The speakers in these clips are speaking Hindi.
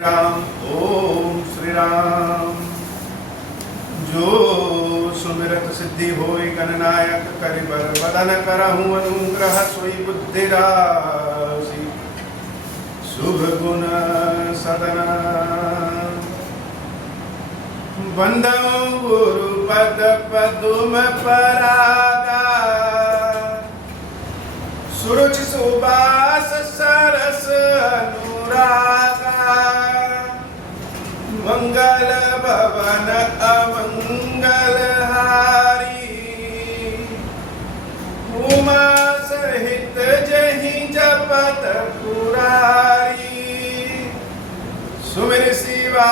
राम ओम श्री राम। जो सुमिरत सिद्धि होय गणनायक करिबर बदन करहु अनुग्रह सोई बुद्धि राशि शुभ गुण सदना बंदो गुरु पद पदुम परागा सुरुचि सुबास सरस अनुरागा मंगल भवन अमंगल हारी उमा सहित जहि जपत पुरारी सुमिर शिवा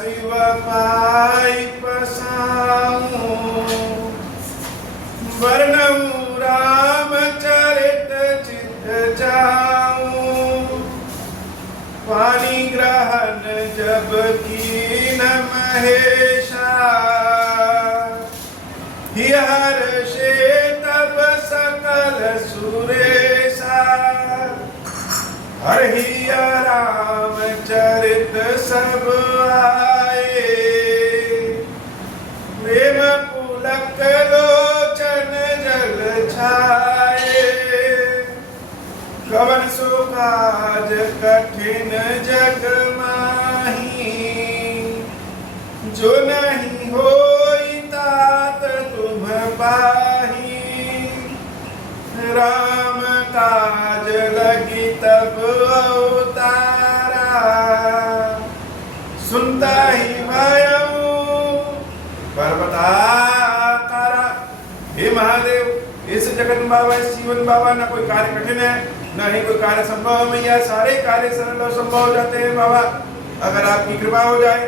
शिव पाई पसाऊं वर्णऊ राम चरित चित जाऊं पानी ग्रहण जब कीन महेशा हर्षे तब सकल सुरेशा हरि राम चरित सब आए प्रेम पुलक लोचन जल छाए कवन सो काज कठिन जग माही जो नहीं होई तात तुम पाही राम काज लगी तब अवतारा सुनता ही भयऊ पर्वताकारा। हे महादेव, इस जगत बाबा इस जीवन बाबा ना कोई कार्य कठिन है ना ही कोई कार्य संभव में, या सारे कार्य सरल और संभव हो जाते हैं बाबा अगर आपकी कृपा हो जाए।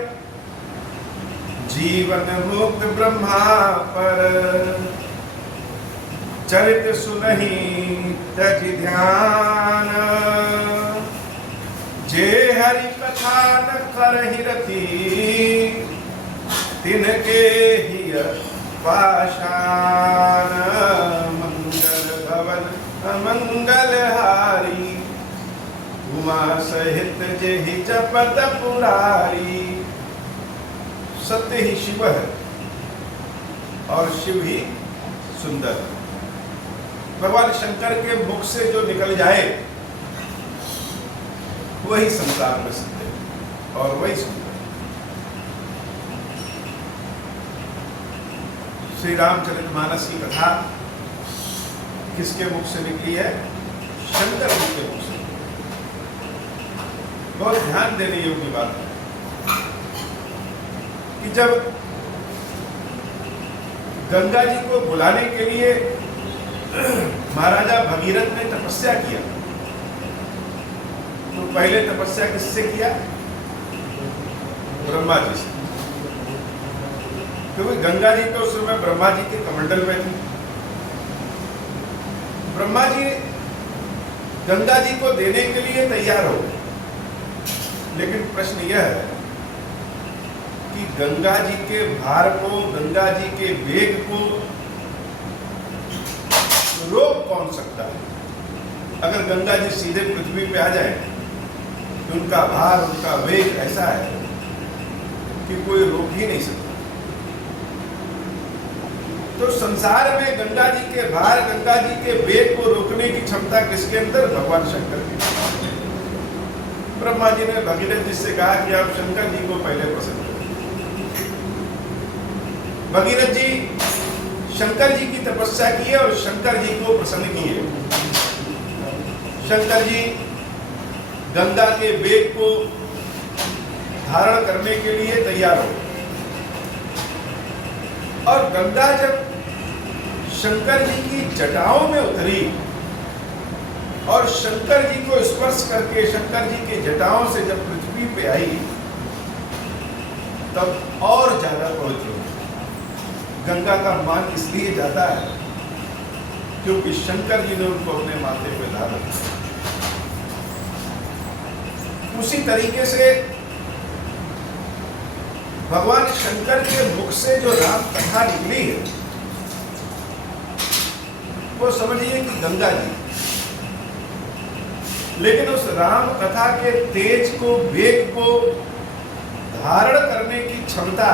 जीवन मुक्त ब्रह्मा पर चरित सुनहि तज ध्यान जे हरि कथा न करहि रति तिनके ही पाषाण मंगल भवन अमंगल हारी उमा सहित जेहि जपत पुरारी। सत्य ही शिव है और शिव ही सुंदर है। भगवान शंकर के मुख से जो निकल जाए वही संसार में सत्य है और वही सुंदर। श्री रामचरितमानस की कथा किसके मुख से निकली है? शंकर जी के मुख से। बहुत ध्यान देने योग्य बात है कि जब गंगा जी को बुलाने के लिए महाराजा भगीरथ ने तपस्या किया तो पहले तपस्या किससे किया? ब्रह्मा जी से, क्योंकि गंगा जी तो उस समय ब्रह्मा जी के कमंडल में थी। ब्रह्मा जी गंगा जी को देने के लिए तैयार हो गए, लेकिन प्रश्न यह है कि गंगा जी के भार को, गंगा जी के वेग को रोक कौन सकता है? अगर गंगा जी सीधे पृथ्वी पे आ जाए तो उनका भार, उनका वेग ऐसा है कि कोई रोक ही नहीं सकता। तो संसार में गंगा जी के भार, गंगा जी के वेग को रोकने की क्षमता किसके अंदर? भगवान शंकर की। ब्रह्मा जी ने भगीरथ जी से कहा कि आप शंकर जी को पहले प्रसन्न करें। भगीरथ जी शंकर जी की तपस्या की और शंकर जी को प्रसन्न किए। शंकर जी गंगा के वेग को धारण करने के लिए तैयार हो, और गंगा जब शंकर जी की जटाओं में उतरी और शंकर जी को स्पर्श करके शंकर जी की जटाओं से जब पृथ्वी पे आई तब और ज्यादा पवित्र हो। गंगा का मान इसलिए जाता है क्योंकि शंकर जी ने उनको अपने माथे पे धारण किया। उसी तरीके से भगवान शंकर के मुख से जो राम कथा निकली है वो समझिए कि गंगा जी लेकिन उस राम कथा के तेज को, वेग को धारण करने की क्षमता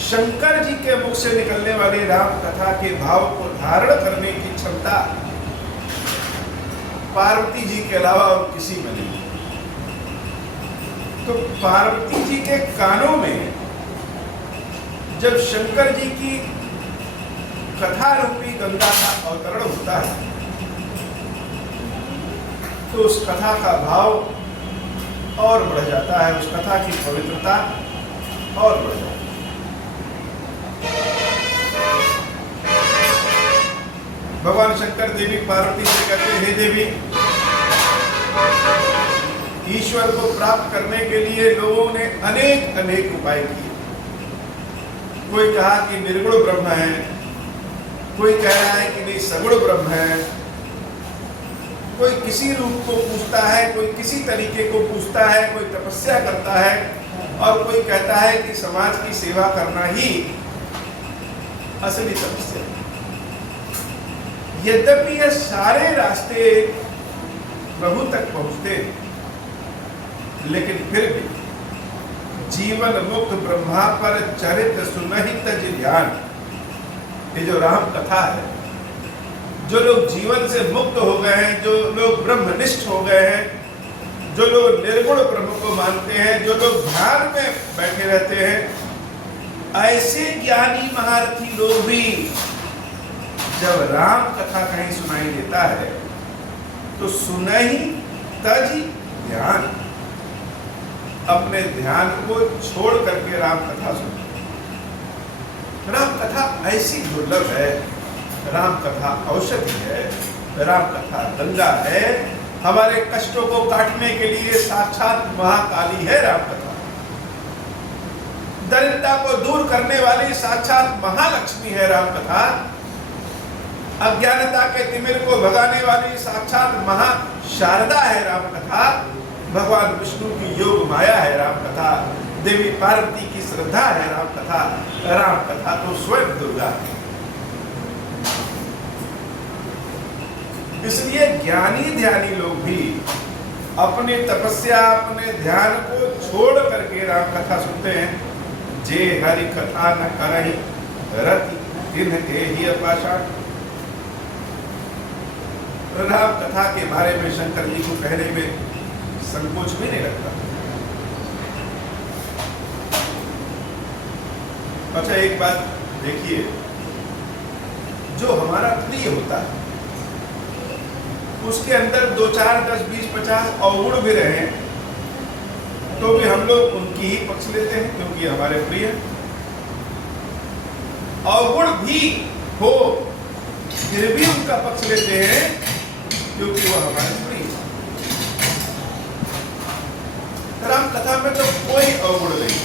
शंकर जी के मुख से निकलने वाली राम कथा के भाव को धारण करने की क्षमता पार्वती जी के अलावा और किसी में नहीं। तो पार्वती जी के कानों में जब शंकर जी की कथा रूपी गंगा का अवतरण होता है तो उस कथा का भाव और बढ़ जाता है, उस कथा की पवित्रता और बढ़ जाती है। भगवान शंकर देवी पार्वती से कहते हैं, हे देवी, ईश्वर को प्राप्त करने के लिए लोगों ने अनेक अनेक उपाय किए। कोई कहा कि निर्गुण ब्रह्म है, कोई कह रहा है कि नहीं सगुण ब्रह्म है, कोई किसी रूप को पूछता है, कोई किसी तरीके को पूछता है, कोई तपस्या करता है और कोई कहता है कि समाज की सेवा करना ही असली तपस्या है। यद्यपि ये सारे रास्ते प्रभु तक पहुंचते हैं, लेकिन फिर भी जीवन मुक्त ब्रह्मा पर चरित सुनहि तज ध्यान, ये जो राम कथा है, जो लोग जीवन से मुक्त हो गए हैं, जो लोग ब्रह्मनिष्ठ हो गए हैं, जो लोग निर्गुण ब्रह्म को मानते हैं, जो लोग ध्यान में बैठे रहते हैं, ऐसे ज्ञानी महारथी लोग भी जब राम कथा कहीं सुनाई देता है तो सुनहि तज ध्यान, अपने ध्यान को छोड़ करके राम कथा सुनते। राम कथा ऐसी दुर्लभ है, राम कथा औषधि है, राम कथा गंगा है, हमारे कष्टों को काटने के लिए साक्षात महाकाली है राम कथा, दरिद्रता को दूर करने वाली साक्षात महालक्ष्मी है राम कथा, अज्ञानता के तिमिर को भगाने वाली साक्षात महा शारदा है राम कथा, भगवान विष्णु की योग माया है राम कथा, देवी पार्वती की श्रद्धा है राम कथा, राम कथा तो स्वयं दुर्गा है। इसलिए ज्ञानी ध्यानी लोग भी अपनी तपस्या, अपने ध्यान को छोड़ करके राम कथा सुनते हैं। जे हरि कथा न करहि रति तिन्ह एहि पाषाण। राम कथा के बारे में शंकर जी को कहने में संकोच भी नहीं लगता। अच्छा, एक बात देखिए, जो हमारा प्रिय होता है उसके अंदर 2, 4, 10, 20, 50 अवगुण भी रहे तो भी हम लोग उनकी ही पक्ष लेते हैं क्योंकि हमारे प्रिय। अवगुण भी हो फिर भी उनका पक्ष लेते हैं क्योंकि वो हमारे प्रिय। राम कथा में तो कोई अवगुण नहीं,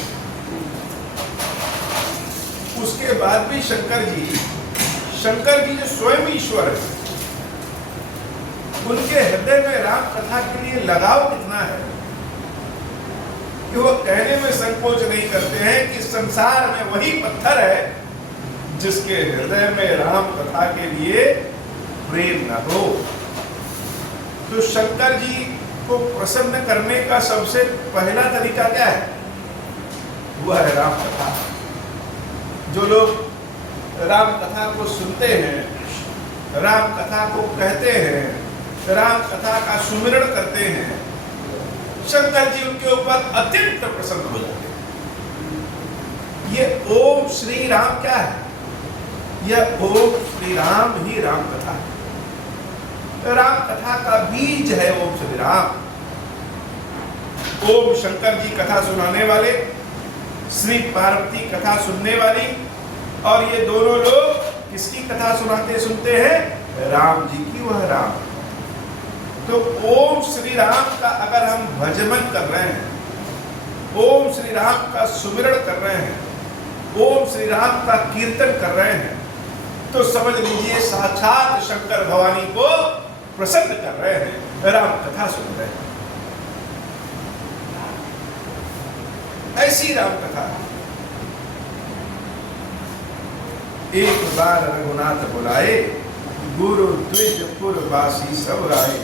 उसके बाद भी शंकर जी जो स्वयं ईश्वर है, उनके हृदय में राम कथा के लिए लगाव कितना है कि वो कहने में संकोच नहीं करते हैं कि संसार में वही पत्थर है जिसके हृदय में राम कथा के लिए प्रेम न हो। तो शंकर जी को प्रसन्न करने का सबसे पहला तरीका क्या है? वह है राम कथा। जो लोग राम कथा को सुनते हैं, राम कथा को कहते हैं, राम कथा का सुमिरण करते हैं, शंकर जी उनके ऊपर अत्यंत प्रसन्न हो जाते हैं। ये ओम श्री राम क्या है? यह ओम श्री राम ही राम कथा है। राम कथा का बीज है ओम श्री राम। ओम शंकर जी कथा सुनाने वाले, श्री पार्वती कथा सुनने वाली, और ये दोनों लोग किसकी कथा सुनते हैं? राम जी की। वह राम। तो ओम श्री राम का अगर हम भजन कर रहे हैं, ओम श्री राम का सुमिरण कर रहे हैं, ओम श्री राम का कीर्तन कर रहे हैं, तो समझ लीजिए साक्षात शंकर भवानी को प्रसन्न कर रहे हैं, राम कथा सुन रहे हैं। ऐसी राम कथा। एक बार रघुनाथ बुलाए, गुरु द्विज पुरवासी सब राय।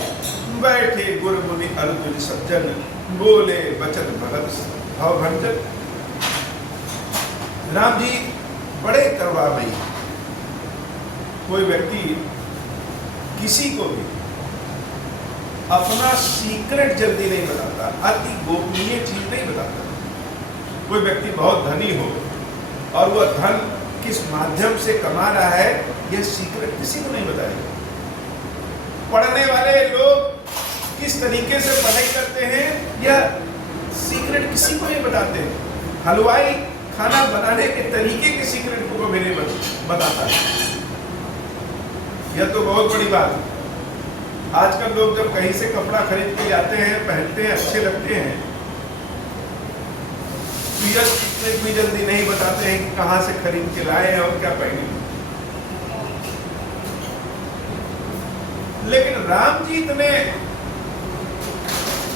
बैठे गुर मुनि अर तुझ सज्जन, बोले बचन भगत भव भंजन। राम जी बड़े करुणामयी। कोई व्यक्ति किसी को भी अपना सीक्रेट जल्दी नहीं बताता, अति गोपनीय चीज नहीं बताता। कोई व्यक्ति बहुत धनी हो और वह धन किस माध्यम से कमा रहा है, यह सीक्रेट किसी को नहीं बताएगा। पढ़ने वाले लोग किस तरीके से पढ़ाई करते हैं, यह सीक्रेट किसी को नहीं बताते। हलवाई खाना बनाने के तरीके के सीक्रेट को भी नहीं बताता है। यह तो बहुत बड़ी बात है। आजकल लोग जब कहीं से कपड़ा खरीद के लाते हैं, पहनते हैं, अच्छे लगते हैं, तो यह इतनी जल्दी नहीं बताते हैं कि कहां से खरीद के लाए हैं और क्या पहने। लेकिन राम जी इतने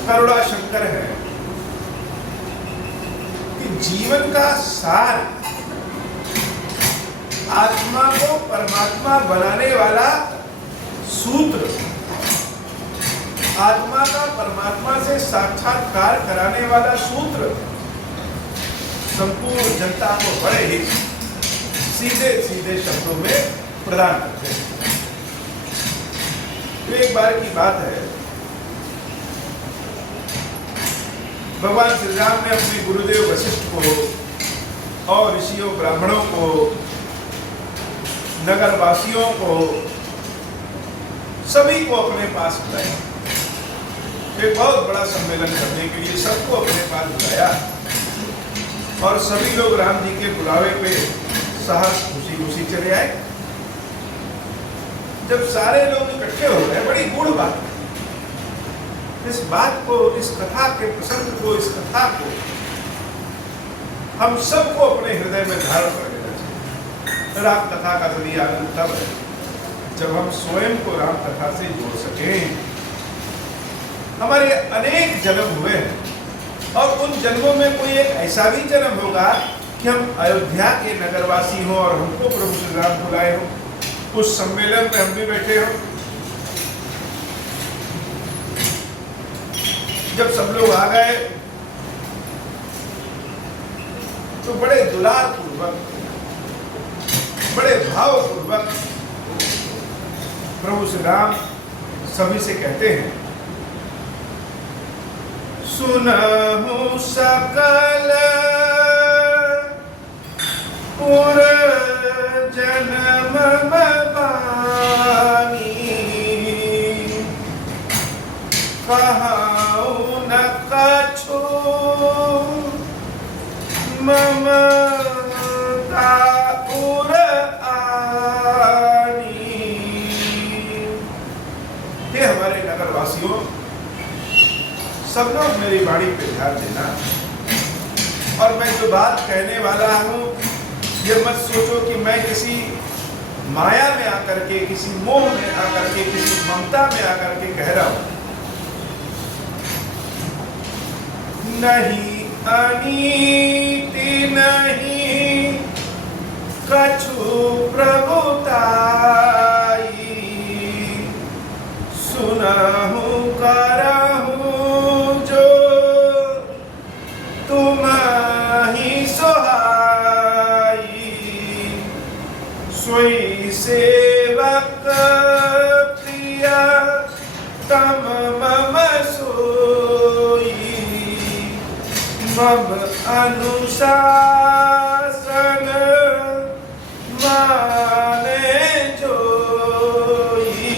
करुणा शंकर है कि जीवन का सार, आत्मा को परमात्मा बनाने वाला सूत्र, आत्मा का परमात्मा से साक्षात्कार कराने वाला सूत्र संपूर्ण जनता को बड़े ही सीधे सीधे शब्दों में प्रदान करते हैं। तो एक बार की बात है, भगवान श्री राम ने अपने गुरुदेव वशिष्ठ को और ऋषियों ब्राह्मणों को, नगरवासियों को, सभी को अपने पास बुलाया। एक बहुत बड़ा सम्मेलन करने के लिए सबको अपने पास बुलाया और सभी लोग राम जी के बुलावे पे साहस खुशी खुशी चले आए। जब सारे लोग इकट्ठे हो गए, बड़ी गूढ़ बात है। इस बात को, इस कथा के प्रसंग को, इस कथा को हम सबको अपने हृदय में धारण कर लेना चाहिए। राम कथा का असली आनंद तब है जब हम स्वयं को राम कथा से जोड़ सकें। हमारे अनेक जन्म हुए हैं और उन जन्मों में कोई एक ऐसा भी जन्म होगा कि हम अयोध्या के नगरवासी हों और हमको प्रभु श्री राम बुलाए हों, उस सम्मेलन में हम भी बैठे हों। जब सब लोग आ गए तो बड़े दुलार पूर्वक, बड़े भाव पूर्वक प्रभु श्री राम सभी से कहते हैं, सुनहु सकल पुर जन्म बानी, कहाऊ न कछु ममता पुर आनी। हे हमारे नगरवासियों, सब लोग मेरी वाणी पे ध्यान देना और मैं जो बात कहने वाला हूं, ये मत सोचो कि मैं किसी माया में आकर के, किसी मोह में आकर के, किसी ममता में आकर के कह रहा हूं। नहीं अनीति नहीं कछु प्रभुताई, सुनहु करहु जो तुम्हारी सोहाई, सोई सेवक प्रिय तम मम सोई, मम अनुशासन माने जोई।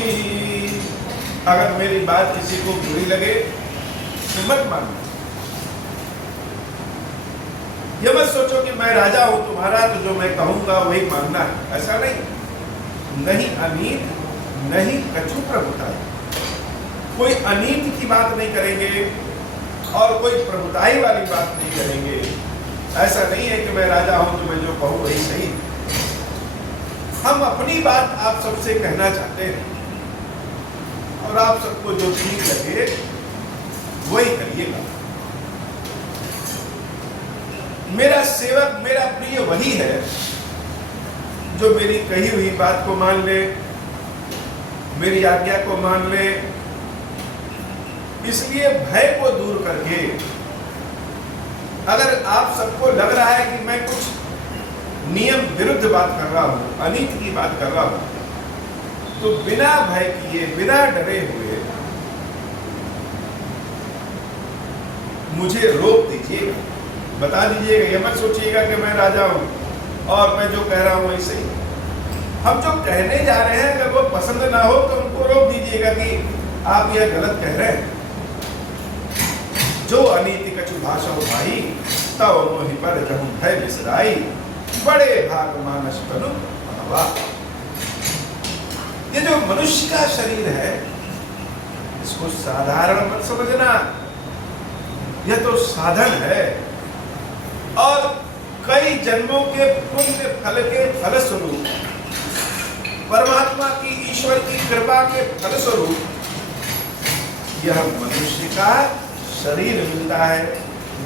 अगर मेरी बात किसी को बुरी लगे तो मत मानना। ये मत सोचो कि मैं राजा हूं तुम्हारा, तो जो मैं कहूंगा वही मानना है, ऐसा नहीं। नहीं अनीत नहीं कछु प्रभुताई, कोई अनीत की बात नहीं करेंगे और कोई प्रभुताई वाली बात नहीं करेंगे। ऐसा नहीं है कि मैं राजा हूं तो मैं जो कहूं वही सही। हम अपनी बात आप सबसे कहना चाहते हैं और आप सबको जो ठीक लगे वही करिएगा। मेरा सेवक, मेरा प्रिय वही है जो मेरी कही हुई बात को मान ले, मेरी आज्ञा को मान ले इसलिए भय को दूर करके, अगर आप सबको लग रहा है कि मैं कुछ नियम विरुद्ध बात कर रहा हूं, अनीति की बात कर रहा हूं, तो बिना भय किए, बिना डरे हुए मुझे रोक दीजिएगा, बता दीजिएगा। ये मत सोचिएगा कि मैं राजा हूं और मैं जो कह रहा हूं वही सही। हम जो कहने जा रहे हैं अगर वो पसंद ना हो तो उनको रोक दीजिएगा कि आप यह गलत कह रहे हैं। जो अनीति कछु भाषा भाई, तव मोहि पर जहु भय बिसराई, बड़े भाग मानस तनु भावा। ये जो मनुष्य का शरीर है, इसको साधारण मत समझना, यह तो साधन है और कई जन्मों के पुण्य फल के फलस्वरूप, परमात्मा की, ईश्वर की कृपा के फलस्वरूप यह मनुष्य का शरीर मिलता है।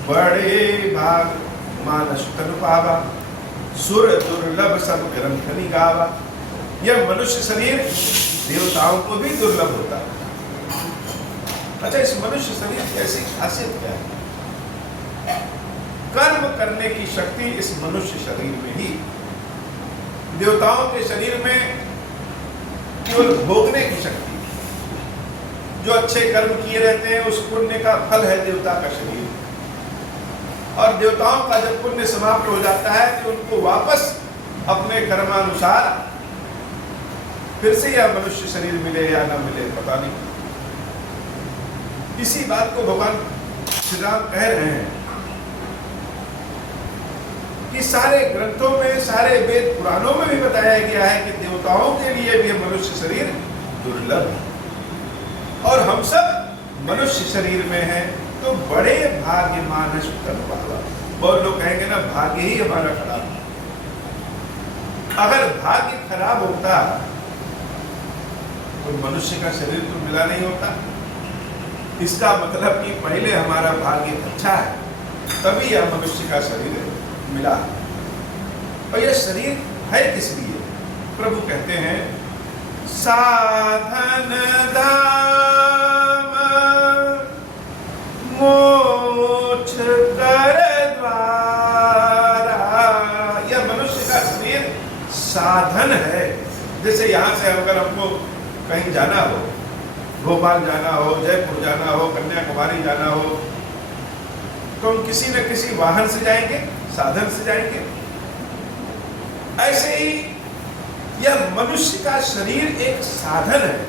बड़े भाग मानस तनु पावा, सुर दुर्लभ सब ग्रंथ निगावा। यह मनुष्य शरीर देवताओं को भी दुर्लभ होता है। अच्छा, इस मनुष्य शरीर की ऐसी खासियत क्या है? कर्म करने की शक्ति इस मनुष्य शरीर में ही। देवताओं के शरीर में केवल भोगने की शक्ति, जो अच्छे कर्म किए रहते हैं उस पुण्य का फल है देवता का शरीर। और देवताओं का जब पुण्य समाप्त हो जाता है कि उनको वापस अपने कर्मानुसार फिर से यह मनुष्य शरीर मिले या ना मिले पता नहीं। इसी बात को भगवान श्री राम कह रहे हैं कि सारे ग्रंथों में, सारे वेद पुराणों में भी बताया गया है कि देवताओं के लिए भी मनुष्य शरीर दुर्लभ है और हम सब मनुष्य शरीर में हैं, तो बड़े भाग्यमान है सुतन वाला। बहुत लोग कहेंगे ना, भाग्य ही हमारा खराब है। अगर भाग्य खराब होता तो मनुष्य का शरीर तो मिला नहीं होता। इसका मतलब कि पहले हमारा भाग्य अच्छा है, तभी यह मनुष्य का शरीर मिला। और यह शरीर है किस लिए? प्रभु कहते हैं, साधन धाम मोक्ष कर द्वारा। यह मनुष्य का शरीर साधन है। जैसे यहाँ से अगर हमको कहीं जाना हो, भोपाल जाना हो, जयपुर जाना हो, कन्याकुमारी जाना हो, तो हम किसी न किसी वाहन से जाएंगे, साधन से जाएंगे। ऐसे ही यह मनुष्य का शरीर एक साधन है।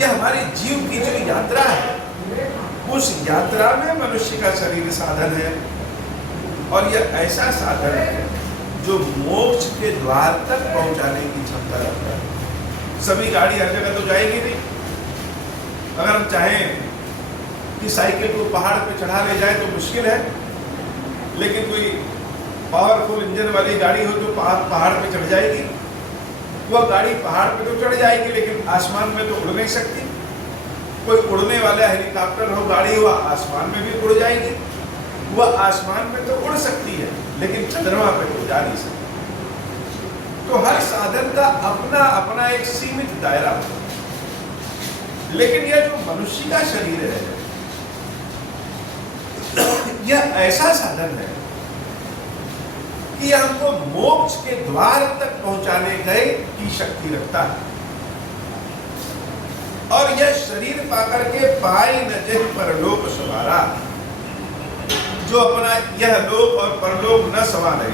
यह हमारी जीव की जो यात्रा है, उस यात्रा में मनुष्य का शरीर साधन है। और यह ऐसा साधन है जो मोक्ष के द्वार तक पहुंचाने की क्षमता रखता है। सभी गाड़ी हर जगह तो जाएगी नहीं। अगर हम चाहें कि साइकिल को पहाड़ पे चढ़ा ले जाए तो मुश्किल है, लेकिन कोई पावरफुल इंजन वाली गाड़ी हो तो पहाड़ पे चढ़ जाएगी। वह गाड़ी पहाड़ पे तो चढ़ जाएगी, लेकिन आसमान में तो उड़ नहीं सकती। कोई उड़ने वाला हेलीकॉप्टर हो, गाड़ी हो, आसमान में भी उड़ जाएगी। वह आसमान में तो उड़ सकती है, लेकिन चंद्रमा पे तो जा नहीं सकती। तो हर साधन का अपना अपना एक सीमित दायरा होता है। लेकिन यह जो मनुष्य का शरीर है, यह ऐसा साधन है कि हमको मोक्ष के द्वार तक पहुंचाने गए की शक्ति रखता है। और यह शरीर पाकर के पाई न जह परलोक सवारा। जो अपना यह लोक और परलोक न संवारे,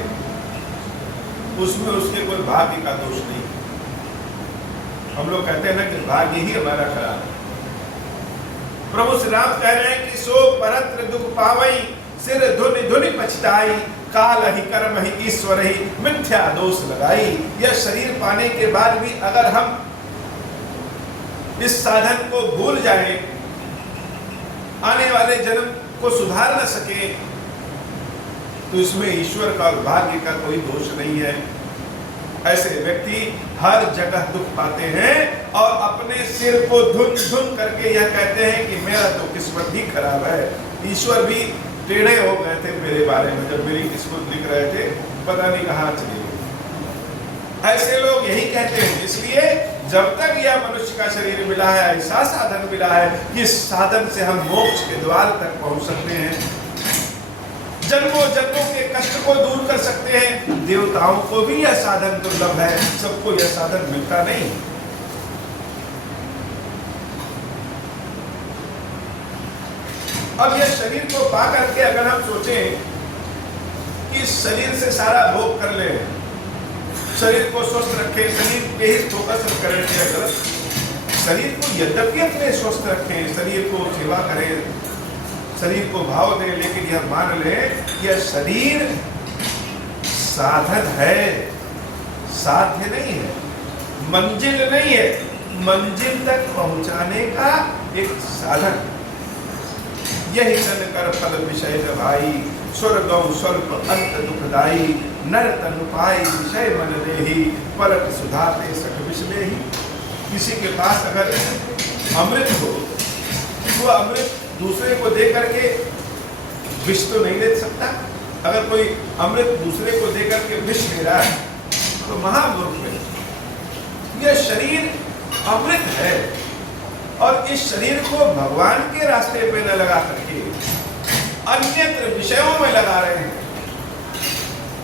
उसमें उसके कोई भाग्य का दोष नहीं। हम लोग कहते हैं ना कि भाग्य ही हमारा खराब है। प्रभु श्री राम कह रहे हैं कि सो परत्र दुख पावई, सिर धुनि धुनि पछताई, काल ही कर्म ही ईश्वर ही मिथ्या दोष लगाई। यह शरीर पाने के बाद भी अगर हम इस साधन को भूल जाएं, आने वाले जन्म को सुधार न सके, तो इसमें ईश्वर का और भाग्य का कोई दोष नहीं है। ऐसे व्यक्ति हर जगह दुख पाते हैं और अपने सिर को धुन धुन करके यह कहते हैं कि मेरा तो किस्मत ही खराब है। ईश्वर भी टेढ़े हो गए थे मेरे बारे में, जब मेरी किस्मत लिख रहे थे, पता नहीं कहाँ चले गए। ऐसे लोग यही कहते हैं। इसलिए जब तक यह मनुष्य का शरीर मिला है, ऐसा साधन मिला है, इस साधन से हम मोक्ष के द्वार तक पहुंच सकते हैं, जन्मों जन्मों के कष्ट को दूर कर सकते हैं। देवताओं को भी यह साधन दुर्लभ है, सबको यह साधन मिलता नहीं। अब यह शरीर को पा करके अगर हम सोचें कि शरीर से सारा भोग कर ले, शरीर को स्वस्थ रखे, शरीर पे ही फोकस करें, अगर शरीर को यद्यपि अपने स्वस्थ रखें, शरीर को सेवा करें, शरीर को भाव दें, लेकिन यह मान लें कि यह शरीर साधन है, साध्य नहीं है, मंजिल नहीं है, मंजिल तक पहुंचाने का एक साधन। यही तन कर फल विषय भाई, स्वर्गौ स्वल्प अंत दुखदाई, नर तनु पाई विषय मन लेहि, पलट सुधाते सख विष लेहि। किसी के पास अगर अमृत हो, वो अमृत दूसरे को दे करके विष तो नहीं ले सकता। अगर कोई अमृत दूसरे को दे करके विष ले रहा है तो महामूर्ख है। यह शरीर अमृत है और इस शरीर को भगवान के रास्ते पे न लगा करके अन्यत्र विषयों में लगा रहे हैं,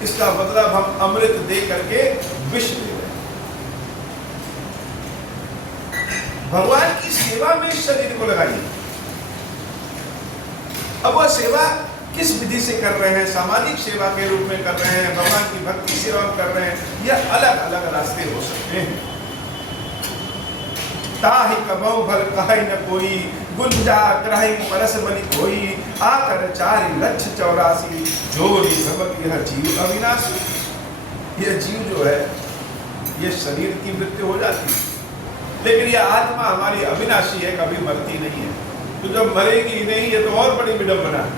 इसका मतलब हम अमृत दे करके विष ले रहे हैं। भगवान की सेवा में इस शरीर को लगाइए। अब वह सेवा किस विधि से कर रहे हैं, सामाजिक सेवा के रूप में कर रहे हैं, भगवान की भक्ति सेवा कर रहे हैं, यह अलग अलग रास्ते हो सकते हैं। ताहि कबहु भल कहै न कोई, गुंजा ग्रहि परस बलि कोई, आकर 4,84,000 जोरी भवक यह जीव अविनाशी। यह जीव जो है, यह शरीर की मृत्यु हो जाती है, लेकिन यह आत्मा हमारी अविनाशी है, कभी मरती नहीं है। तो जब मरेगी ही नहीं, ये तो और बड़ी विडंबना है।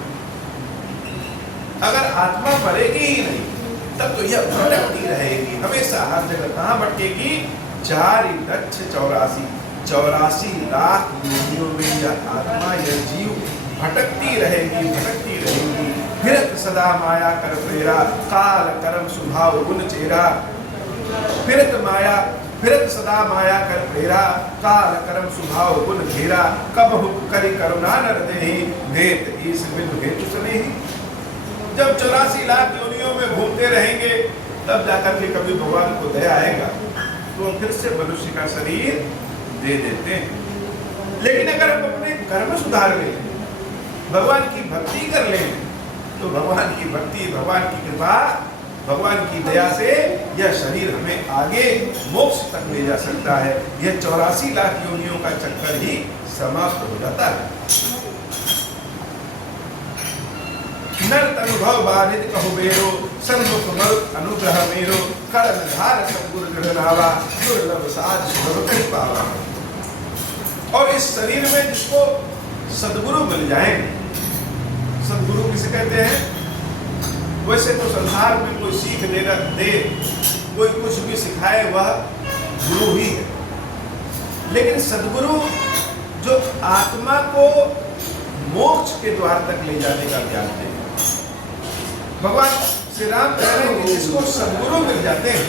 अगर आत्मा मरेगी ही नहीं, तब तो यह भटकती रहेगी हमेशा, हर जगह। कहाँ भटकेगी? 4,84,000 84 लाख योनियों में यह आत्मा, यह जीव भटकती रहेगी, भटकती रहेगी। फिरत सदा माया कर प्रेरा, काल कर्म स्वभाव गुण चेरा। फिरत माया, फिरत सदा माया कर प्रेरा, काल कर्म स्वभाव गुण घेरा। कब हुक करि करुणा नर देहि, भेद ईस बिनु हेतु सनेहि। जब 84 लाख योनियों में घूमते रहेंगे, तब जाकर के कभी भगवान को दया आएगा तो फिर से मनुष्य का शरीर दे देते हैं। लेकिन अगर हम अपने कर्म सुधार लें, भगवान की भक्ति कर लें, तो भगवान की भक्ति, भगवान की कृपा, भगवान की दया से यह शरीर हमें आगे मोक्ष तक ले जा सकता है। यह 84 लाख योनियों का चक्कर ही समाप्त हो जाता है। नर तनुभव बाधित कहु बेरो, सन्मुख मरुत अनुग्रह मेरो। करण धार सद्गुरु दृढ़ नावा, दुर्लभ साध सुलभ कहि पावा। और इस शरीर में जिसको सद्गुरु मिल जाए, सद्गुरु किसे कहते हैं? वैसे तो संसार में कोई सीख देना दे, कोई कुछ भी सिखाए, वह गुरु ही है। लेकिन सद्गुरु जो आत्मा को मोक्ष के द्वार तक ले जाने का ज्ञान दे। भगवान श्री राम कह रहे हैं जिसको सद्गुरु मिल जाते हैं,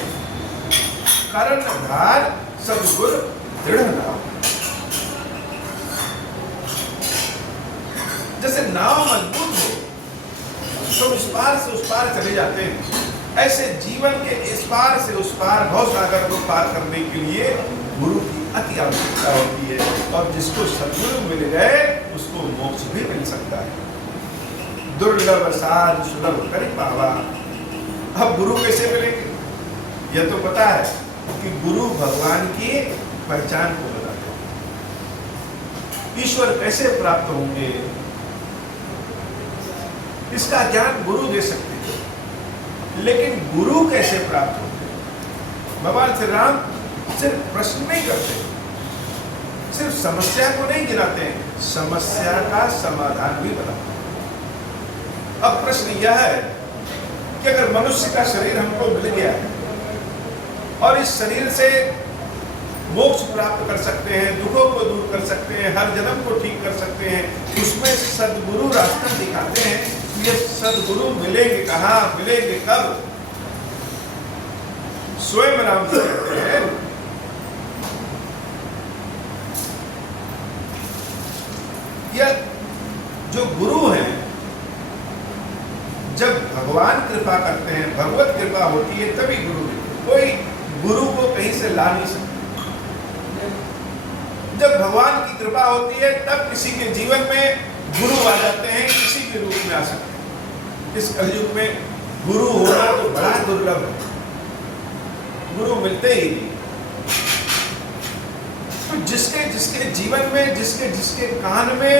कारण धार सद्गुरु दृढ़ नाव। जैसे नाव मजबूत हो तो उस पार से उस पार चले जाते हैं, ऐसे जीवन के इस पार से उस पार भव सागर को पार करने के लिए गुरु की अति आवश्यकता होती है। और जिसको सद्गुरु मिल गए उसको मोक्ष भी मिल सकता है। दुर्लभ साध सुलभ करि पावा। अब गुरु कैसे मिलेंगे? यह तो पता है कि गुरु भगवान की पहचान को बताते हैं। ईश्वर कैसे प्राप्त होंगे, इसका ज्ञान गुरु दे सकते हैं, लेकिन गुरु कैसे प्राप्त होंगे? भगवान श्री राम सिर्फ प्रश्न नहीं करते, सिर्फ समस्या को नहीं गिनाते हैं, समस्या का समाधान भी बताते हैं। अब प्रश्न यह है कि अगर मनुष्य का शरीर हमको मिल गया है और इस शरीर से मोक्ष प्राप्त कर सकते हैं, दुखों को दूर कर सकते हैं, हर जन्म को ठीक कर सकते हैं, उसमें सद्गुरु रास्ता दिखाते हैं। ये सद्गुरु मिलेंगे कहाँ, मिलेंगे कब? स्वयं राम से कहते हैं जो गुरु हैं, जब भगवान कृपा करते हैं, भगवत कृपा होती है, तभी गुरु मिलते हैं। कोई गुरु को कहीं से ला नहीं सकता। जब भगवान की कृपा होती है तब किसी के जीवन में गुरु आ जाते हैं, किसी भी रूप में आ सकते हैं। इस कलयुग में गुरु होना तो बड़ा दुर्लभ है, गुरु मिलते ही नहीं। तो जिसके जिसके जीवन में, जिसके जिसके कान में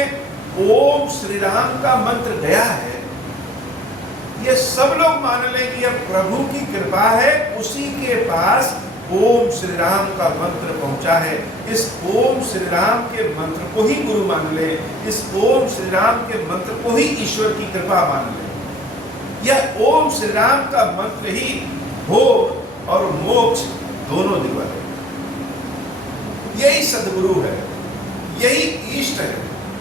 ओम श्री राम का मंत्र गया है, ये सब लोग मान लें कि यह प्रभु की कृपा है, उसी के पास ओम श्री राम का मंत्र पहुंचा है। इस ओम श्री राम के मंत्र को ही गुरु मान ले, इस ओम श्री राम के मंत्र को ही ईश्वर की कृपा मान ले। यह ओम श्री राम का मंत्र ही भोग और मोक्ष दोनों दिवा है। यही सदगुरु है, यही इष्ट है,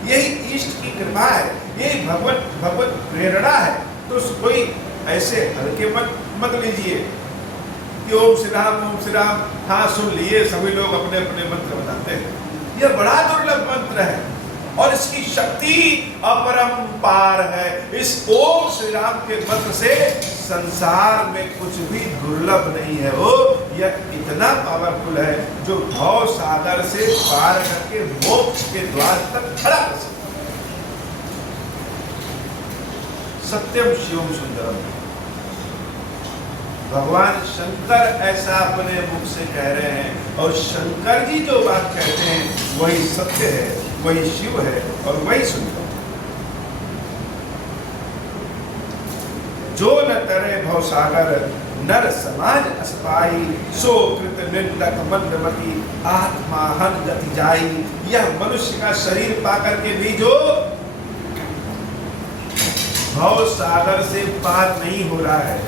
यही इष्ट की कृपा है, यही भगवत प्रेरणा है। तो कोई ऐसे हल्के मत लीजिए कि ओम श्री राम, हाँ सुन लिए, सभी लोग अपने अपने मंत्र बताते हैं। यह बड़ा दुर्लभ मंत्र है और इसकी शक्ति अपरंपार है। इस ओम श्री राम के मंत्र से संसार में कुछ भी दुर्लभ नहीं है। वो यह इतना पावरफुल है जो भव सागर से पार करके मोक्ष के द्वार तक खड़ा कर सकता है। सत्यम शिवम सुंदरम, भगवान शंकर ऐसा अपने मुख से कह रहे हैं, और शंकर जी जो बात कहते हैं वही सत्य है, वही शिव है और वही सुंदर। जो न तरे भव सागर नर समाज अस्पाई, सो कृत निंदक मंदमती आत्मा हन गति जाई। यह मनुष्य का शरीर पाकर के भी जो भव सागर से पार नहीं हो रहा है,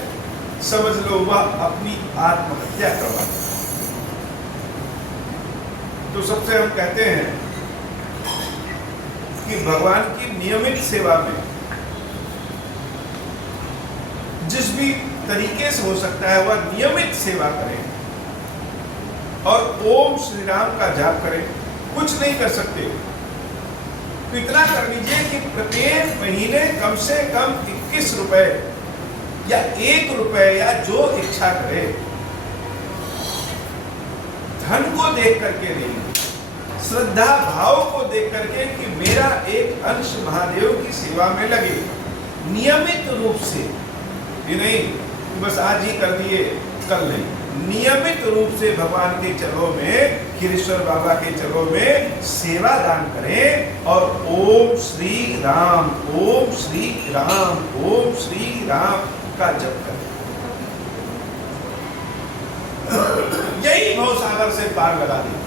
समझ लो वह अपनी आत्महत्या करवा। तो सबसे हम कहते हैं कि भगवान की नियमित सेवा में जिस भी तरीके से हो सकता है वह नियमित सेवा करें और ओम श्री राम का जाप करें। कुछ नहीं कर सकते तो इतना कर लीजिए कि प्रत्येक महीने कम से कम 21 रुपए या 1 रुपए या जो इच्छा करे, धन को देख करके नहीं, श्रद्धा भाव को देख करके कि मेरा एक अंश महादेव की सेवा में लगे नियमित रूप से। ये नहीं कि बस आज ही कर दिए कल नहीं, नियमित रूप से भगवान के चरणों में, खीरेश्वर बाबा के चरणों में सेवा दान करें और ओम श्री राम, ओम श्री राम, ओम श्री राम का जप करें। यही भवसागर से पार लगा दें।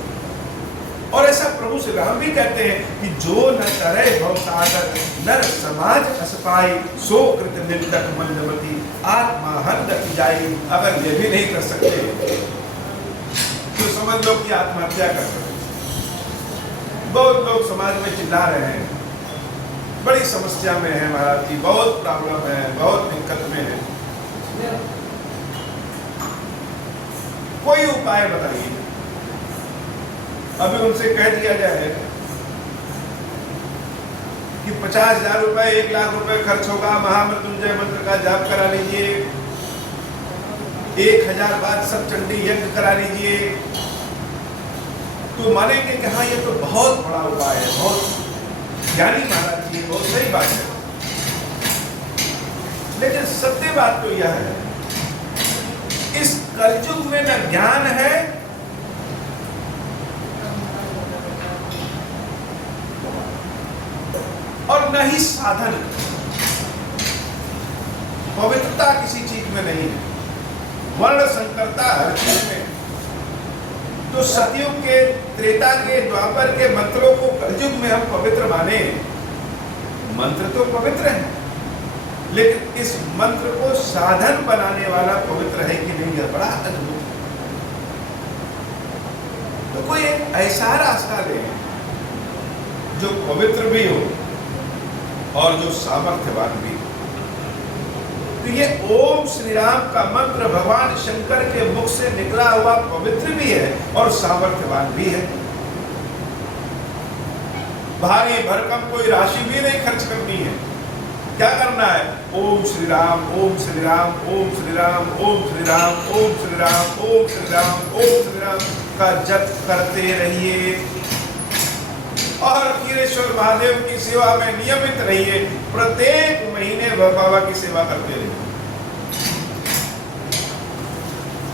और ऐसा प्रभु श्री राम भी कहते हैं कि जो न करे भवसागर नर समाज असपाई, सो कृत निंदक मंदमती आत्मा हन गति जाई। अगर ये भी नहीं कर सकते तो समझ लो कि आत्महत्या कर सकते। बहुत लोग समाज में चिल्ला रहे हैं, बड़ी समस्या में है महाराज जी, बहुत प्रॉब्लम है, बहुत दिक्कत में है, कोई उपाय बताइए। अभी उनसे कह दिया जाए कि 50,000 रुपए, 1 लाख रुपए खर्च होगा, महामृत्युंजय मंत्र का जाप करा लीजिए, 1000 बार सब चंडी यज्ञ करा लीजिए, तो मानेंगे कि हाँ ये तो बहुत बड़ा उपाय है, बहुत ज्ञानी महाराज जी, बहुत सही बात है। लेकिन सत्य बात तो यह है, इस कलयुग में न ज्ञान है और न ही साधन, पवित्रता किसी चीज में नहीं है, वर्ण संकरता हर चीज में। तो सतयुग के, त्रेता के, द्वापर के मंत्रों को कलयुग में हम पवित्र माने, मंत्र तो पवित्र है, लेकिन इस मंत्र को साधन बनाने वाला पवित्र है कि नहीं, यह बड़ा अद्भुत है। तो कोई एक ऐसा रास्ता ले जो पवित्र भी हो और जो सामर्थ्यवान भी हो। तो ये ओम श्री राम का मंत्र भगवान शंकर के मुख से निकला हुआ पवित्र भी है और सामर्थ्यवान भी है। भारी भरकम कोई राशि भी नहीं खर्च करनी है। क्या करना है? ओम श्री राम, ओम श्री राम, ओम श्री राम, ओम श्री राम, ओम श्री राम, ओम श्री राम, ओम श्री राम का जप करते रहिए और क्षीरेश्वर महादेव की सेवा में नियमित रहिए। प्रत्येक महीने बाबा की सेवा करते रहिए,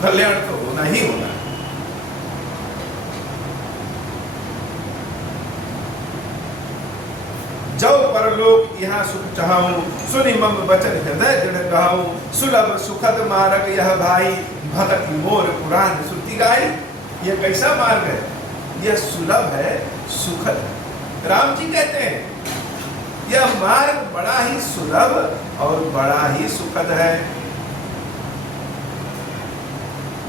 कल्याण तो होना ही होना है। जो परलोक यहाँ सुख चाहूं, सुनि मम बचन हृदय दृढ़ गाऊं, सुलभ सुखद मार्ग यह भाई, भगत मोर पुराण श्रुति गाई। यह कैसा मार्ग है? यह सुलभ है, सुखद है। राम जी कहते हैं यह मार्ग बड़ा ही सुलभ और बड़ा ही सुखद है।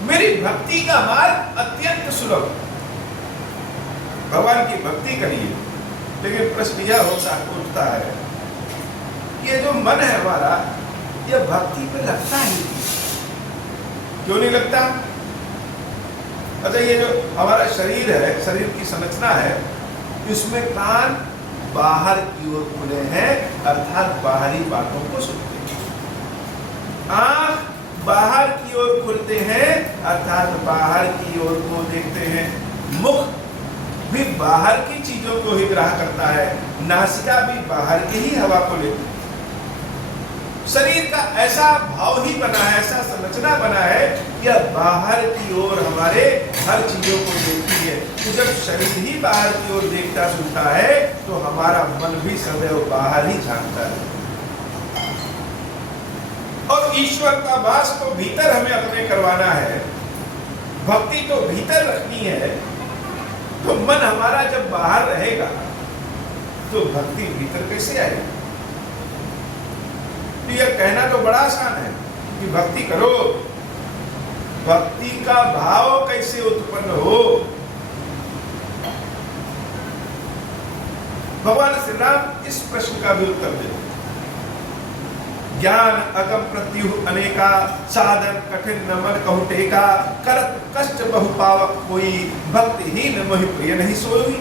मेरी भक्ति का मार्ग अत्यंत सुलभ। भगवान की भक्ति करिए, लेकिन प्रश्न यह उठता है, ये जो मन है हमारा, यह भक्ति पे लगता ही क्यों नहीं लगता? अच्छा, ये जो हमारा शरीर है, शरीर की संरचना है, इसमें कान बाहर की ओर खुले हैं, अर्थात बाहरी बातों को सुनते हैं। आंख बाहर की ओर खुलते हैं, अर्थात बाहर की ओर को देखते हैं। मुख भी बाहर की चीजों को ही ग्रहण करता है, नासिका भी बाहर की ही हवा को लेती है। शरीर का ऐसा भाव ही बना है, ऐसा संरचना बना है, यह बाहर की ओर हमारे हर चीजों को देखती है। तो जब शरीर ही बाहर की ओर देखता सुनता है, तो हमारा मन भी सदैव बाहर ही झांकता है। और ईश्वर का वास तो भीतर हमें अपने करवाना है, भक्ति तो भीतर रखनी है। तो मन हमारा जब बाहर रहेगा, तो भक्ति भीतर कैसे आएगी? तो यह कहना तो बड़ा आसान है कि भक्ति करो, भक्ति का भाव कैसे उत्पन्न हो? भगवान श्री राम इस प्रश्न का भी उत्तर देते। ज्ञान अगम प्रत्युह अनेका, साधन कठिन न मन कहु टेका, करत कष्ट बहु पावक कोई, भक्तिहीन मोहि प्रिय नहीं सोई।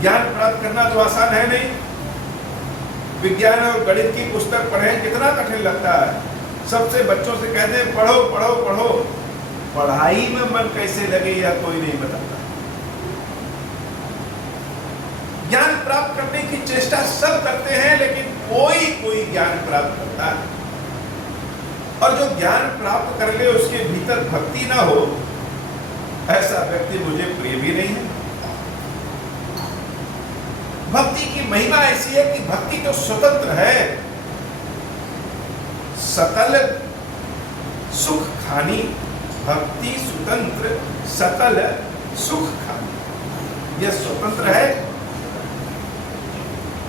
ज्ञान प्राप्त करना तो आसान है नहीं। विज्ञान और गणित की पुस्तक पढ़ें, कितना कठिन लगता है। सबसे बच्चों से कहते हैं पढ़ो पढ़ो पढ़ो, पढ़ाई में मन कैसे लगे या कोई नहीं बताता। ज्ञान प्राप्त करने की चेष्टा सब करते हैं, लेकिन कोई ज्ञान प्राप्त करता है। और जो ज्ञान प्राप्त कर ले, उसके भीतर भक्ति ना हो, ऐसा व्यक्ति मुझे प्रिय भी नहीं है। भक्ति की महिमा ऐसी है कि भक्ति तो स्वतंत्र है, सकल सुख खानी। भक्ति स्वतंत्र, सकल सुख खानी। यह स्वतंत्र है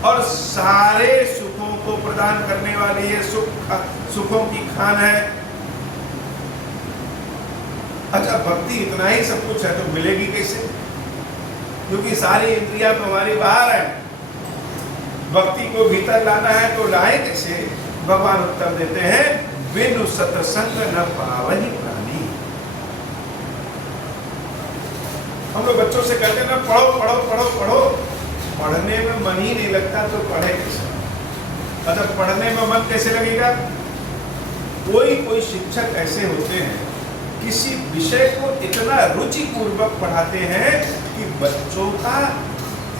और सारे सुखों को प्रदान करने वाली है, सुखों की खान है। अच्छा, भक्ति इतना ही सब कुछ है तो मिलेगी कैसे? क्योंकि सारी इंद्रियां हमारी बाहर है। भक्ति को भीतर लाना है तो लाए कैसे? भगवान उत्तर देते हैं, बिनु सत्संग न पावहि प्राणी। हम लोग बच्चों से कहते हैं ना, पढ़ो पढ़ो पढ़ो पढ़ो, पढ़ने में मन ही नहीं लगता तो पढ़े कैसे? अच्छा, पढ़ने में मन कैसे लगेगा? कोई शिक्षक ऐसे होते हैं, किसी विषय को इतना रुचि पूर्वक पढ़ाते हैं कि बच्चों का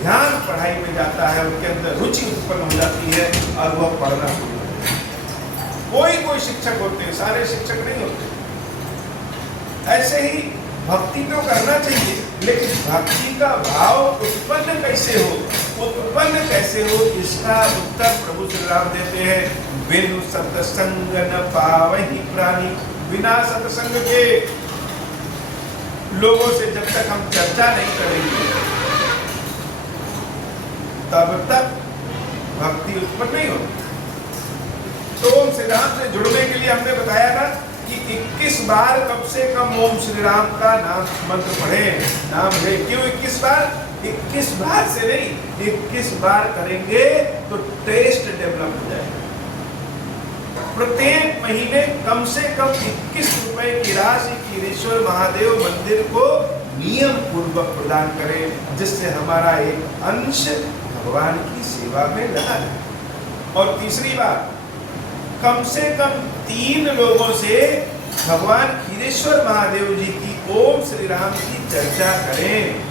ध्यान पढ़ाई में जाता है, उनके अंदर रुचि उत्पन्न हो जाती है और वह पढ़ना शुरू करते हैं। कोई शिक्षक होते हैं, सारे शिक्षक नहीं होते। ऐसे ही भक्ति तो करना चाहिए, लेकिन भक्ति का भाव उत्पन्न कैसे हो, उत्पन्न कैसे हो, इसका उत्तर प्रभु श्री राम देते हैं, बिनु सत्संग न पावहि प्राणी। बिना सत्संग के लोगों से जब तक हम चर्चा नहीं करेंगे, तब तक भक्ति उत्पन्न नहीं होती। तो ओम श्री राम से जुड़ने के लिए हमने बताया ना कि 21 बार कम से कम ओम श्री राम का नाम मंत्र पढ़े, नाम ले। क्यों 21 बार? 21 बार से नहीं, 21 बार करेंगे तो टेस्ट डेवलप हो जाएगा। प्रत्येक महीने कम से कम 21 रुपए की राशि क्षीरेश्वर महादेव मंदिर को नियम पूर्वक प्रदान करें, जिससे हमारा एक अंश भगवान की सेवा में लगा है। और तीसरी बात, कम से कम 3 लोगों से भगवान खीरेश्वर महादेव जी की ओम श्री राम की चर्चा करें।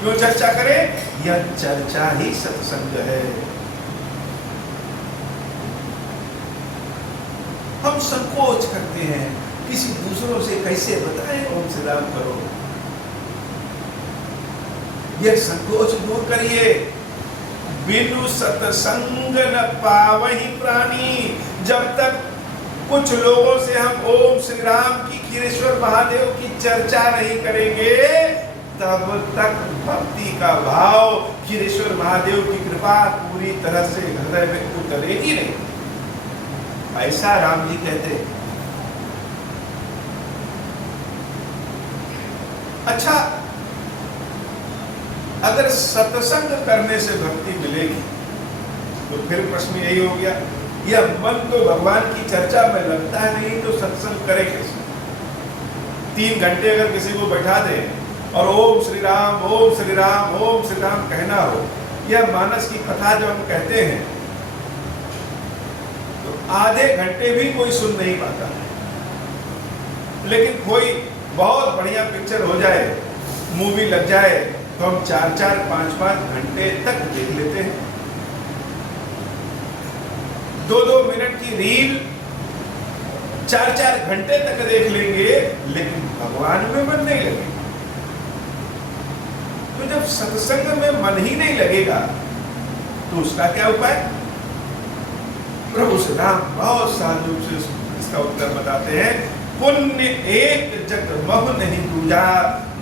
क्यों चर्चा करें? यह चर्चा ही सत्संग है। हम संकोच करते हैं, किसी दूसरों से कैसे बताएं ओम श्री राम करो। यह संकोच दूर करिए। बिनु सत्संग न पावहि प्राणी। जब तक कुछ लोगों से हम ओम श्री राम की, खीरेश्वर महादेव की चर्चा नहीं करेंगे, तब तक भक्ति का भाव, खीरेश्वर महादेव की कृपा पूरी तरह से हृदय में उतरेगी नहीं। ऐसा राम जी कहते हैं। अच्छा, अगर सत्संग करने से भक्ति मिलेगी तो फिर प्रश्न यही हो गया, यह मन तो भगवान की चर्चा में लगता नहीं तो सत्संग करे कैसे? 3 घंटे अगर किसी को बैठा दे और ओम श्री राम ओम श्री राम ओम श्री राम कहना हो, यह मानस की कथा जो हम कहते हैं, तो आधे घंटे भी कोई सुन नहीं पाता। लेकिन कोई बहुत बढ़िया पिक्चर हो जाए, मूवी लग जाए, तो हम 4-4, 5-5 घंटे तक देख लेते हैं। 2-2 मिनट की रील 4-4 घंटे तक देख लेंगे, लेकिन भगवान में मन नहीं लगेगा। तो जब सत्संग में मन ही नहीं लगेगा तो उसका क्या उपाय? प्रभु श्री राम बहुत सहज रूप से इसका उत्तर बताते हैं। पुण्य एक जग महु नहीं दूजा,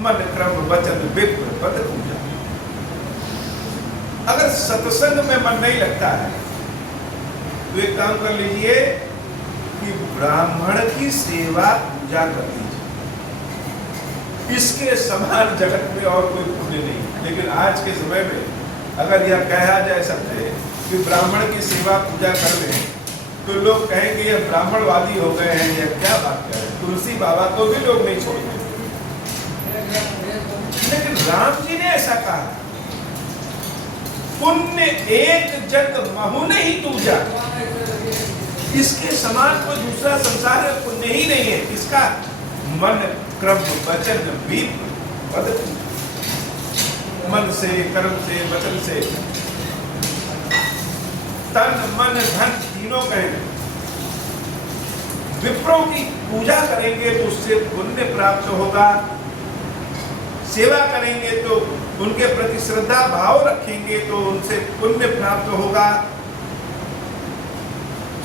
मन क्रम वचन विप्र पद पूजा। अगर सत्संग में मन नहीं लगता है तो एक काम कर लीजिए कि ब्राह्मण की सेवा पूजा कर लीजिए। इसके समान जगत में और कोई पुण्य नहीं। लेकिन आज के समय में अगर यह कहा जाए सबसे कि ब्राह्मण की सेवा पूजा कर लें, तो लोग कहेंगे ये ब्राह्मणवादी हो गए हैं, या क्या बात कर रहे हैं। तुलसी बाबा को भी लोग नहीं छोड़ते। लेकिन राम जी ने ऐसा कहा, पुण्य एक जग महु नहीं दूजा। इसके समान कोई दूसरा संसार में पुण्य ही नहीं है। इसका मन क्रम वचन भी पद, मन से, कर्म से, वचन से, तन मन धन तीनों कहेंगे। विप्रों की पूजा करेंगे तो उससे पुण्य प्राप्त होगा। सेवा करेंगे तो उनके प्रति श्रद्धा भाव रखेंगे तो उनसे पुण्य प्राप्त होगा।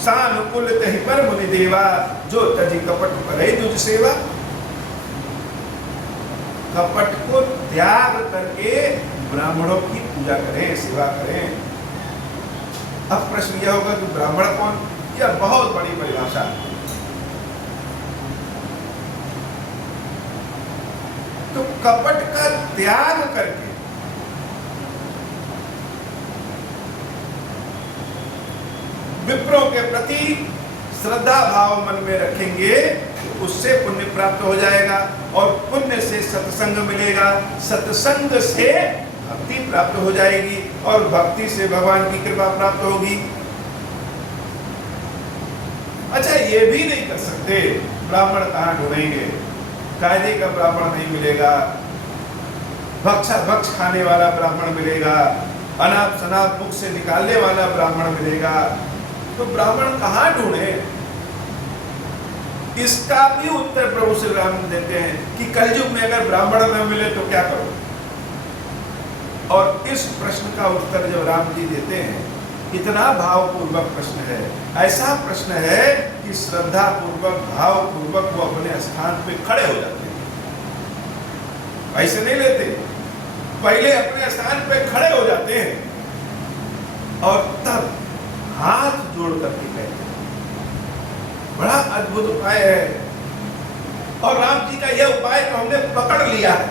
सानुकूल तहि पर मुनि देवा, जो तजी कपट करे तुझ सेवा। कपट को त्याग करके ब्राह्मणों की पूजा करें, सेवा करें। अब प्रश्न यह होगा कि ब्राह्मण कौन? यह बहुत बड़ी परिभाषा है। तो कपट का त्याग करके विप्रों के प्रति श्रद्धा भाव मन में रखेंगे, उससे पुण्य प्राप्त हो जाएगा। और पुण्य से सत्संग मिलेगा, सत्संग से भक्ति प्राप्त हो जाएगी, और भक्ति से भगवान की कृपा प्राप्त होगी। अच्छा, ये भी नहीं कर सकते, ब्राह्मण कहाँ ढूंढेंगे? कायदे का ब्राह्मण नहीं मिलेगा, भक्ष खाने वाला ब्राह्मण मिलेगा, अनाप शनाप मुख से निकालने वाला ब्राह्मण मिलेगा। तो ब्राह्मण कहाँ ढूंढे? इसका भी उत्तर प्रभु श्री राम देते हैं कि कलयुग में अगर ब्राह्मण न मिले तो क्या करो। और इस प्रश्न का उत्तर जब राम जी देते हैं, इतना भावपूर्वक प्रश्न है, ऐसा प्रश्न है कि श्रद्धा पूर्वक, भाव पूर्वक वो अपने स्थान पे खड़े हो जाते हैं। ऐसे नहीं लेते, पहले अपने स्थान पे खड़े हो जाते हैं और तब हाथ जोड़ करके कहते हैं। बड़ा अद्भुत उपाय है, और राम जी का यह उपाय तो हमने पकड़ लिया है।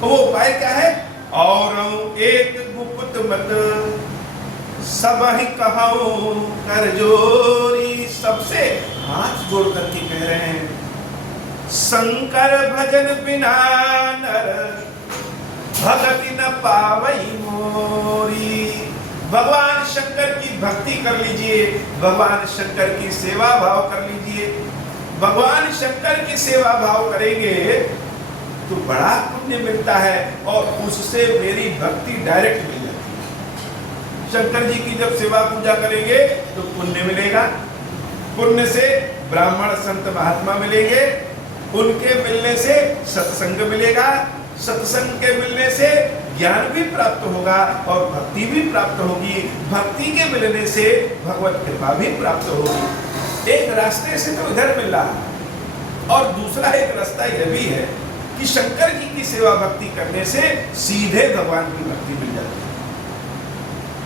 वो उपाय क्या है? और एक गुप्त मत सब ही कहो कर जोरी। सबसे हाथ जोड़ करके कह रहे हैं शंकर भजन बिना नर भगति न पावई मोरी। भगवान शंकर की भक्ति कर लीजिए, भगवान शंकर की सेवा भाव कर लीजिए। भगवान शंकर की सेवा भाव करेंगे तो बड़ा पुण्य मिलता है और उससे मेरी भक्ति डायरेक्ट मिल जाती है। शंकर जी की जब सेवा पूजा करेंगे तो पुण्य मिलेगा, पुण्य से ब्राह्मण संत महात्मा मिलेंगे, उनके मिलने से सत्संग मिलेगा, सत्संग के मिलने से ज्ञान भी प्राप्त होगा और भक्ति भी प्राप्त होगी, भक्ति के मिलने से भगवत कृपा भी प्राप्त होगी। एक रास्ते से तो इधर मिल रहा है और दूसरा एक रास्ता यह भी है कि शंकर जी की सेवा भक्ति करने से सीधे भगवान की भक्ति मिल जाती है।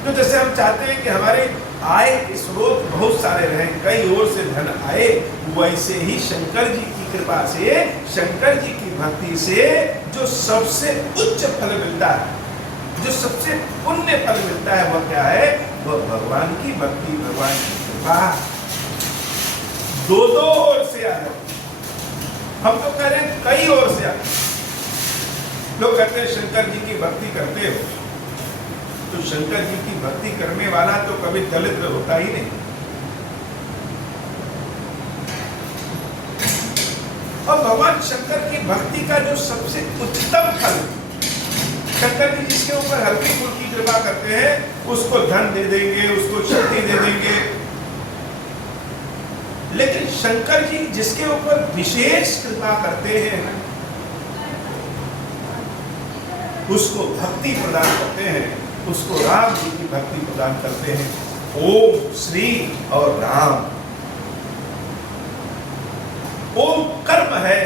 तो जैसे हम चाहते हैं कि हमारे आय के स्रोत बहुत सारे रहें, कई ओर से धन आए, वैसे ही शंकर जी की कृपा से, शंकर जी की भक्ति से जो सबसे उच्च फल मिलता है, जो सबसे पुण्य फल मिलता है, वह क्या है? वह भगवान की भक्ति, भगवान की कृपा। दो ओर से आ जाओ। हम तो कह रहे हैं कई ओर से आ। लोग कहते हैं शंकर जी की भक्ति करते हो, तो शंकर जी की भक्ति करने वाला तो कभी दलित होता ही नहीं। और भगवान शंकर की भक्ति का जो सबसे उच्चतम फल, शंकर जी जिसके ऊपर हल्की फुल्की कृपा करते हैं उसको धन दे देंगे, उसको शक्ति दे देंगे, लेकिन शंकर जी जिसके ऊपर विशेष कृपा करते हैं उसको भक्ति प्रदान करते हैं, उसको राम जी की भक्ति प्रदान करते हैं। ओम श्री और राम। ओम कर्म है,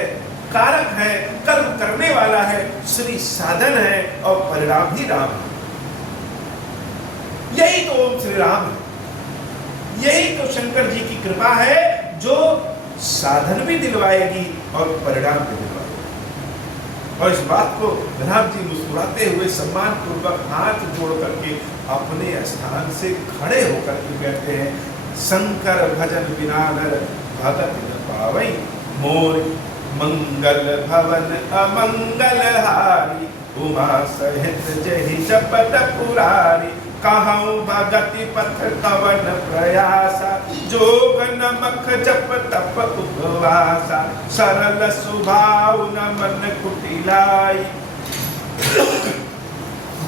कारक है, कर्म करने वाला है, श्री साधन है और परिणाम ही राम है। यही तो ओम श्री राम है, यही तो शंकर जी की कृपा है जो साधन भी दिलवाएगी और परिणाम भी दिलवाएगी। और इस बात को राम जी मुस्कुराते हुए सम्मान पूर्वक हाथ जोड़ करके अपने स्थान से खड़े होकर के कहते हैं, शंकर भजन बिना नर भगत न पावई मोर। मंगल भवन अमंगल हारी उमा सहित जहि जपत पुरारी। कहूँ भगति पथ कवन प्रयासा जोग नमक जप तप उपवासा। सरल स्वभाव न मन कुटिलाई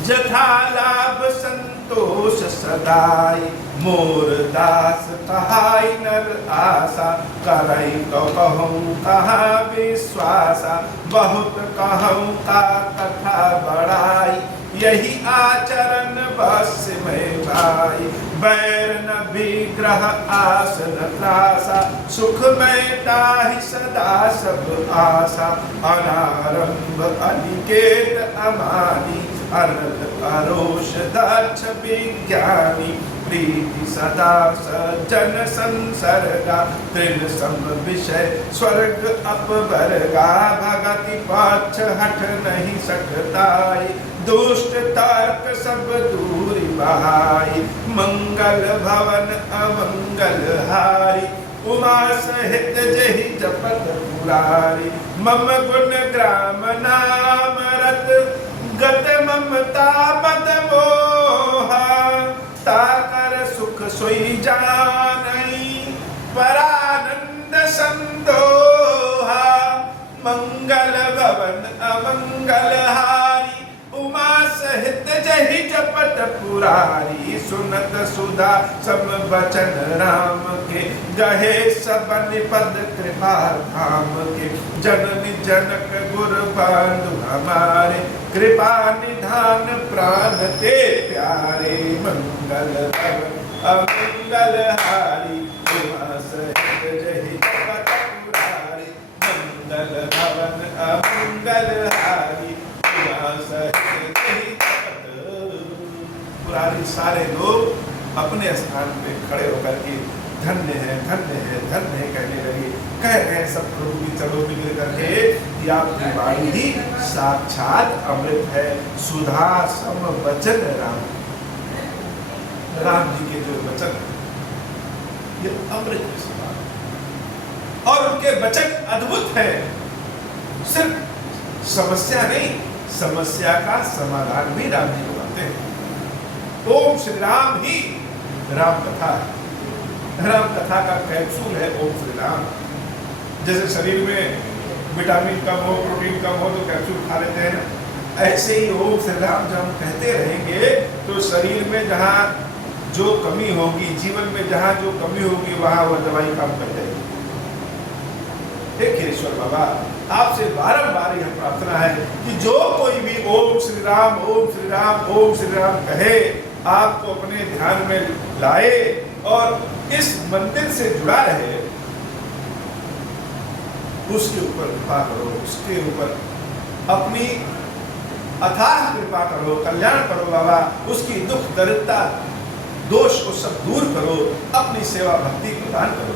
जथा लाभ संतोष सदाई। मोर दास कहाई नर आशा करई तो कहूँ कहाँ विश्वासा। बहुत कहूँ का कथा बड़ाई यही आचरण बस में भाई। बैर न विग्रह आस न त्रासा सुख में ताहि सदा सब आशा। अनारंभ अनिकेत अमानी अनंत अरोष दक्ष विज्ञानी। प्रीति सदा सज्जन संसर्गा तृण सम विषय स्वर्ग अपवर्गा। भगति पक्ष हट नहीं सकताई दुष्ट तर्क सब दूर बहाई। मंगल भवन अमंगल हारी उमा सहित जहि जपत पुरारी। मम गुण ग्राम नाम रत गत ममता मद मोहा। ताकर सुख सोई जानई परानंद संदोहा। मंगल भवन अमंगल हारी उमा सहित जहि जपत पुरारी। सुनत सुधा सम बचन राम के गहे सबन पद कृपा धाम के। जननी जनक गुर बंधु हमारे कृपा निधान प्राण ते प्यारे। मंगल भवन अमंगल हारी उमा सहित जहि जपत पुरारी। मंगल भवन अमंगल हारी उमा सहित जहि जपत पुरारी। सारे लोग अपने स्थान पे खड़े होकर के धन्य है धन्य है धन्य है कहने लगे। कह रहे हैं सब प्रभु की चलो मिल करके कि आपकी वाणी ही साक्षात अमृत है। सुधा सम वचन राम, राम जी के जो वचन ये अमृत के समान और उनके वचन अद्भुत है। सिर्फ समस्या नहीं, समस्या का समाधान भी राम जी बताते हैं। ओम श्री राम ही राम कथा है। राम कथा का कैप्सूल है ओम श्री राम। जैसे शरीर में विटामिन कम हो, प्रोटीन कम हो तो कैप्सूल खा लेते हैं ना, ऐसे ही ओम श्री राम जब हम कहते रहेंगे तो शरीर में जहाँ जो कमी होगी, जीवन में जहाँ जो कमी होगी, वहाँ वह दवाई काम कर जाएगी। हे खीरेश्वर बाबा, आपसे बारंबार यह प्रार्थना है कि जो कोई भी ओम श्री राम, ओम श्री राम, ओम श्री राम कहे, आपको अपने ध्यान में लाए और इस मंदिर से जुड़ा रहे, उसके ऊपर कृपा करो, उसके ऊपर अपनी अथाह कृपा करो, कल्याण करो बाबा, उसकी दुख दरिद्रता दोष को सब दूर करो, अपनी सेवा भक्ति प्रदान करो,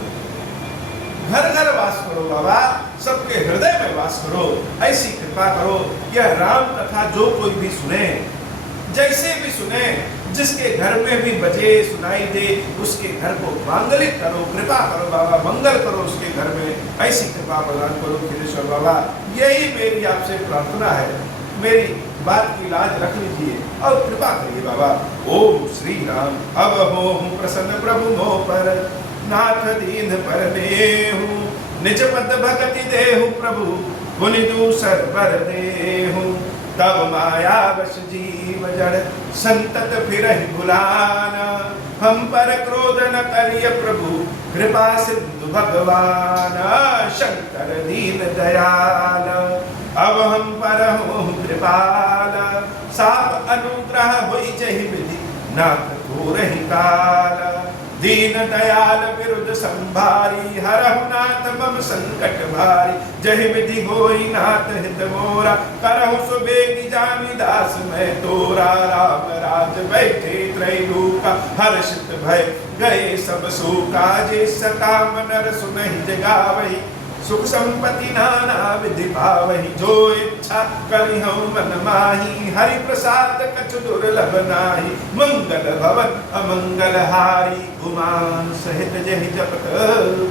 घर घर वास करो बाबा, सबके हृदय में वास करो, ऐसी कृपा करो। यह राम कथा जो कोई भी सुने, जैसे भी सुने, जिसके घर में भी बजे सुनाई दे, उसके घर को मांगलिक करो, कृपा करो बाबा, मंगल करो उसके घर में, ऐसी कृपा प्रदान करो खीरेश्वर बाबा। यही मेरी आपसे प्रार्थना है, मेरी बात की लाज रख लीजिए और कृपा करिए बाबा। ओम श्री राम। अब हो प्रसन्न प्रभु मोह पर, नाथ दीन पर देहु, निज पद भगति देहु प्रभु, गुनि दूसर पर देहु। तब माया वश जीव जड़, संतत फिरहि भुलाना, हम पर क्रोध न करिय प्रभु, कृपा सिंधु भगवान। शंकर दीन दयाल, अब हम पर हो कृपाल, साप अनुग्रह होई जहि विधि, नाथ थोरहि काल। दीन दयाल विरुद्ध संभारी, हरहु नाथ मम संकट भारी। जहि विधि होई नाथ हित मोरा, करहु सुबेगी जानी दास मैं तोरा। राम राज बैठे त्रैलोका, हर्षित भय गए सब शोका। जे सकाम नर सुनहि जगावहि, सुख संपत्ति नाना विधि पावहि। जो इच्छा करिहु मन माही, हरि प्रसाद कछु दुर्लभ नाही। मंगल भवन अमंगल हारी, गुमान सहित जहि जपत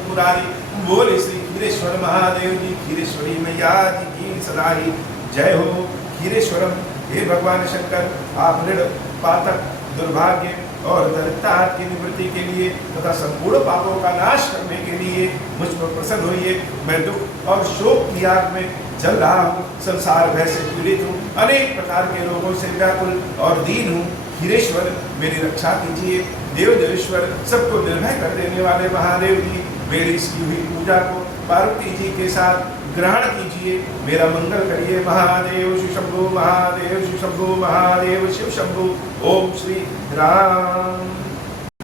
पुरारी। बोले श्री खीरेश्वर महादेव जी, खीरेश्वरी मैया जी की सदाई जय हो। खीरेश्वरम हे भगवान शंकर, आप ऋण पातक दुर्भाग्य और दरिद्रता की निवृत्ति के लिए तथा संपूर्ण पापों का नाश करने के लिए मुझ पर प्रसन्न होइए। मैं दुख और शोक की आग में जल रहा हूँ, संसार भय से पीड़ित हूँ, अनेक प्रकार के रोगों से व्याकुल और दीन हूँ। खीरेश्वर मेरी रक्षा कीजिए। देव देवेश्वर, सबको निर्भय कर देने वाले महादेव जी, मेरी इसकी हुई पूजा को पार्वती जी के साथ ग्रहण कीजिए, मेरा मंगल करिए। महादेव शिव शंभु, महादेव शिव शंभु, महादेव शिव शंभु। ओम श्री राम।